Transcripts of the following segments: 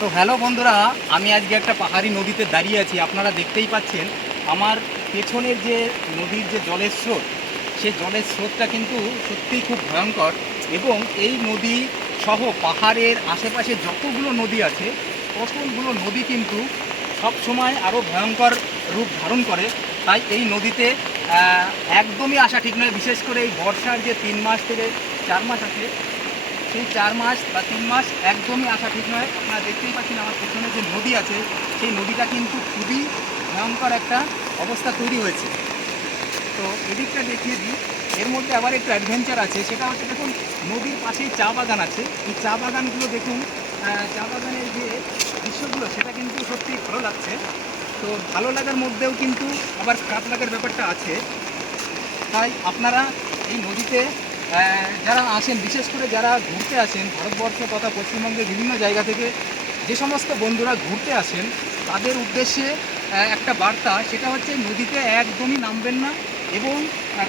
তো হ্যালো বন্ধুরা, আমি আজকে একটা পাহাড়ি নদীতে দাঁড়িয়ে আছি। আপনারা দেখতেই পাচ্ছেন, আমার পেছনের যে নদীর যে জলের স্রোত সেই জলের স্রোতটা কিন্তু সত্যিই খুব ভয়ঙ্কর এবং এই নদী সহ পাহাড়ের আশেপাশে যতগুলো নদী আছে, ততগুলো নদী কিন্তু সব সময় আরও ভয়ঙ্কর রূপ ধারণ করে। তাই এই নদীতে একদমই আসা ঠিক নয়। বিশেষ করে এই বর্ষার যে তিন মাস থেকে চার মাস আছে সেই চার মাস বা তিন মাস একদমই আসা ঠিক নয়। আপনারা দেখতেই পাচ্ছেন আমার পেছনে যে নদী আছে, সেই নদীটা কিন্তু খুবই ভয়ঙ্কর একটা অবস্থা তৈরি হয়েছে। তো এদিকটা দেখিয়ে দিই। এর মধ্যে আবার একটু অ্যাডভেঞ্চার আছে, সেটা হচ্ছে দেখুন, নদীর পাশেই চা বাগান আছে। এই চা বাগানগুলো দেখুন চা বাগানের যে দৃশ্যগুলো, সেটা কিন্তু সত্যিই ভালো লাগছে। তো ভালো লাগার মধ্যেও কিন্তু আবার খারাপ লাগার ব্যাপারটা আছে। তাই আপনারা এই নদীতে যারা আসেন বিশেষ করে যারা ঘুরতে আসেন ভারতবর্ষ তথা পশ্চিমবঙ্গের বিভিন্ন জায়গা থেকে যে সমস্ত বন্ধুরা ঘুরতে আসেন, তাদের উদ্দেশ্যে একটা বার্তা, সেটা হচ্ছে নদীতে একদমই নামবেন না এবং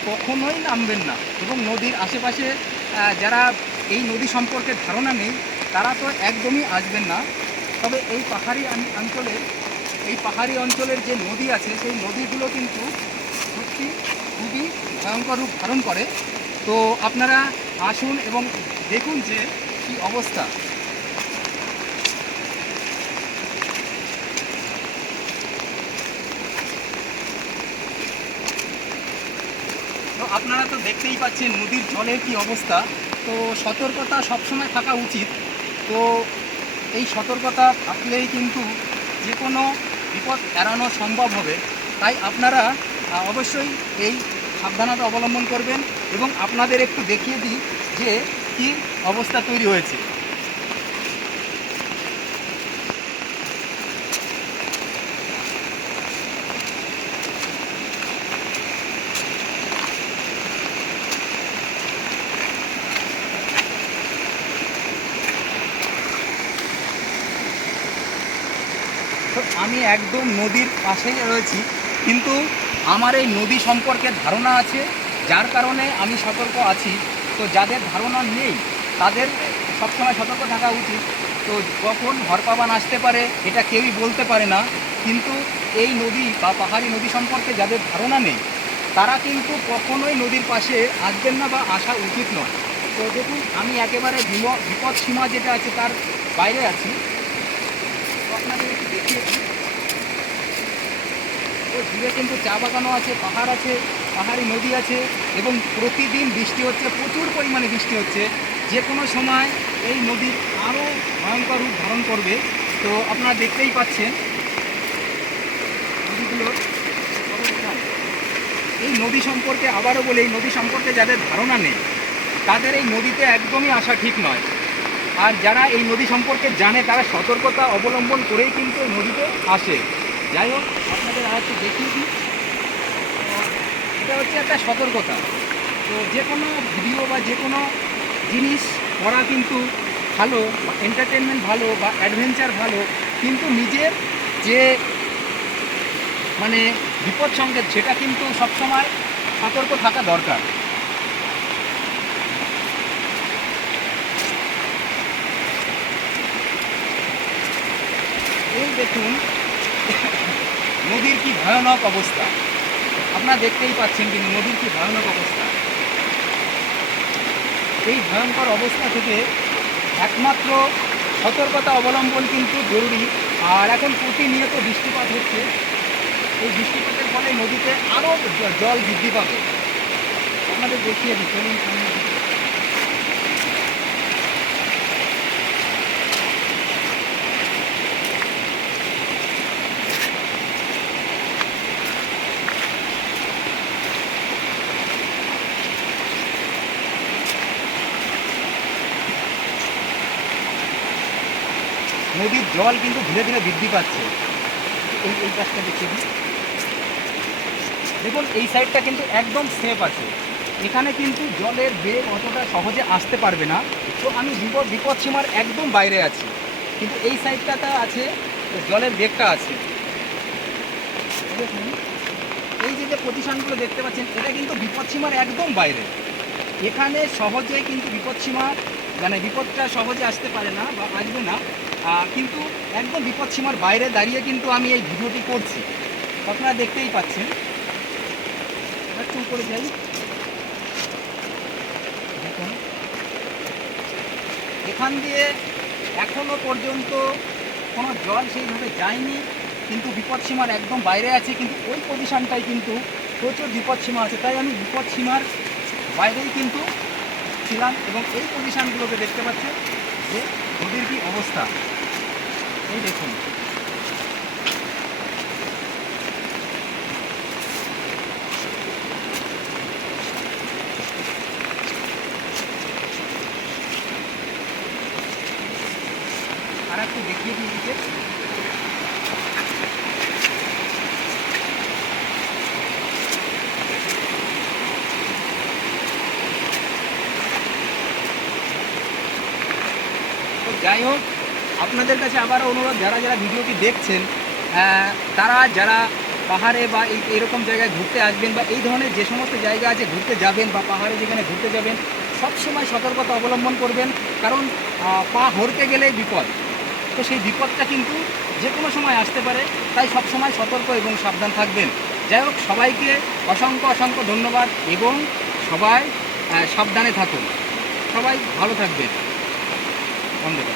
কখনোই নামবেন না এবং নদীর আশেপাশে যারা এই নদী সম্পর্কে ধারণা নেই, তারা তো একদমই আসবেন না। তবে এই পাহাড়ি অঞ্চলে, এই পাহাড়ি অঞ্চলের যে নদী আছে, সেই নদীগুলো কিন্তু সত্যি খুবই ভয়ঙ্কর রূপ ধারণ করে। তো আপনারা আসুন এবং দেখুন যে কি অবস্থা। তো আপনারা তো দেখতেই পাচ্ছেন নদীর জলের কি অবস্থা। তো সতর্কতা সবসময় থাকা উচিত। তো এই সতর্কতা থাকলেই কিন্তু যে কোনো বিপদ এড়ানো সম্ভব হবে। তাই আপনারা অবশ্যই এই সাবধানতা অবলম্বন করবেন। এবং আপনাদের একটু দেখিয়ে দিই যে কি অবস্থা তৈরি হয়েছে। আমি একদম নদীর পাশেই রয়েছি, কিন্তু আমার এই নদী সম্পর্কে ধারণা আছে। যার কারণে আমি সতর্ক আছি। তো যাদের ধারণা নেই, তাদের সবসময় সতর্ক থাকা উচিত। তো কখন হরপাবান আসতে পারে, এটা কেউই বলতে পারে না। কিন্তু এই নদী বা পাহাড়ি নদী সম্পর্কে যাদের ধারণা নেই, তারা কিন্তু কখনোই নদীর পাশে আসবেন না বা আসা উচিত নয়। তো দেখুন, আমি একেবারে বিপদ সীমা যেটা আছে তার বাইরে আছি। তো আপনাদের একটু দেখিয়ে দিই। ও দূরে কিন্তু চা বাগানও আছে, পাহাড় আছে। পাহাড়ি নদী আছে এবং প্রতিদিন বৃষ্টি হচ্ছে, প্রচুর পরিমাণে বৃষ্টি হচ্ছে। যে কোনো সময় এই নদী আরও ভয়ঙ্কর রূপ ধারণ করবে। তো আপনারা দেখতেই পাচ্ছেন এই নদী সম্পর্কে আবারও বলে, এই নদী সম্পর্কে যাদের ধারণা নেই, তাদের এই নদীতে একদমই আসা ঠিক নয়। আর যারা এই নদী সম্পর্কে জানে, তারা সতর্কতা অবলম্বন করেই কিন্তু নদীতে আসে। যাই হোক, আপনাদের আর একটু দেখিয়ে দিই। এটা হচ্ছে একটা সতর্কতা। তো যে কোনো ভিডিও বা যে কোনো জিনিস করা কিন্তু ভালো, বা এন্টারটেনমেন্ট ভালো, বা অ্যাডভেঞ্চার ভালো, কিন্তু নিজের যে মানে বিপদ সংকেত সেটা কিন্তু সবসময় সতর্ক থাকা দরকার। এই দেখুন, নদীর কি ভয়ানক অবস্থা। আপনারা দেখতেই পাচ্ছেন কিন্তু নদীর কি ভয়ানক অবস্থা? এই ভয়ঙ্কর অবস্থা থেকে একমাত্র সতর্কতা অবলম্বন কিন্তু জরুরি। আর এখন প্রতিনিয়ত বৃষ্টিপাত হচ্ছে। এই বৃষ্টিপাতের ফলে নদীতে আরও জল বৃদ্ধি পাবে। আপনাদের দেখিয়ে দিই নদীর জল কিন্তু ধীরে ধীরে বৃদ্ধি পাচ্ছে। এই এই গাছটা দিই দেখুন, এই সাইডটা কিন্তু একদম সেফ আছে। এখানে কিন্তু জলের বেগ অতটা সহজে আসতে পারবে না। তো আমি বিপদ বিপদ সীমার একদম বাইরে আছি। কিন্তু এই সাইডটাতে আছে জলের বেগটা আছে। এই যে যে পজিশনগুলো দেখতে পাচ্ছেন, এটা কিন্তু বিপদ সীমার একদম বাইরে। এখানে সহজেই কিন্তু বিপদ সীমা মানে বিপদটা সহজে আসতে পারে না বা আসবে না। কিন্তু একদম বিপদসীমার বাইরে দাঁড়িয়ে কিন্তু আমি এই ভিডিওটি করছি। আপনারা দেখতেই পাচ্ছেন। উপরে যাই। এখান দিয়ে এখনও পর্যন্ত কোনো জল সেইভাবে যায়নি, কিন্তু বিপদসীমার একদম বাইরে আছে, কিন্তু ওই পজিশনটাই কিন্তু প্রচুর বিপদসীমা আছে। তাই আমি বিপদসীমার বাইরেই কিন্তু ছিলাম এবং এই পজিশনগুলোকে দেখতে পাচ্ছেন। যে ওদের কি অবস্থা? এই দেখুন। আর একটু দেখিয়ে দিই তো যাই হোক, আপনাদের কাছে আবারও অনুরোধ, যারা যারা ভিডিওটি দেখছেন তারা যারা পাহাড়ে বা এই এরকম জায়গায় ঘুরতে আসবেন বা এই ধরনের যে সমস্ত জায়গা আছে ঘুরতে যাবেন বা পাহাড়ে যেখানে ঘুরতে যাবেন সবসময় সতর্কতা অবলম্বন করবেন। কারণ পা হরকে গেলে বিপদ। তো সেই বিপদটা কিন্তু যে কোনো সময় আসতে পারে, তাই সবসময় সতর্ক এবং সাবধান থাকবেন। যাই হোক, সবাইকে অসংখ্য অসংখ্য ধন্যবাদ এবং সবাই সাবধানে থাকুন। সবাই ভালো থাকবেন। なんでだっ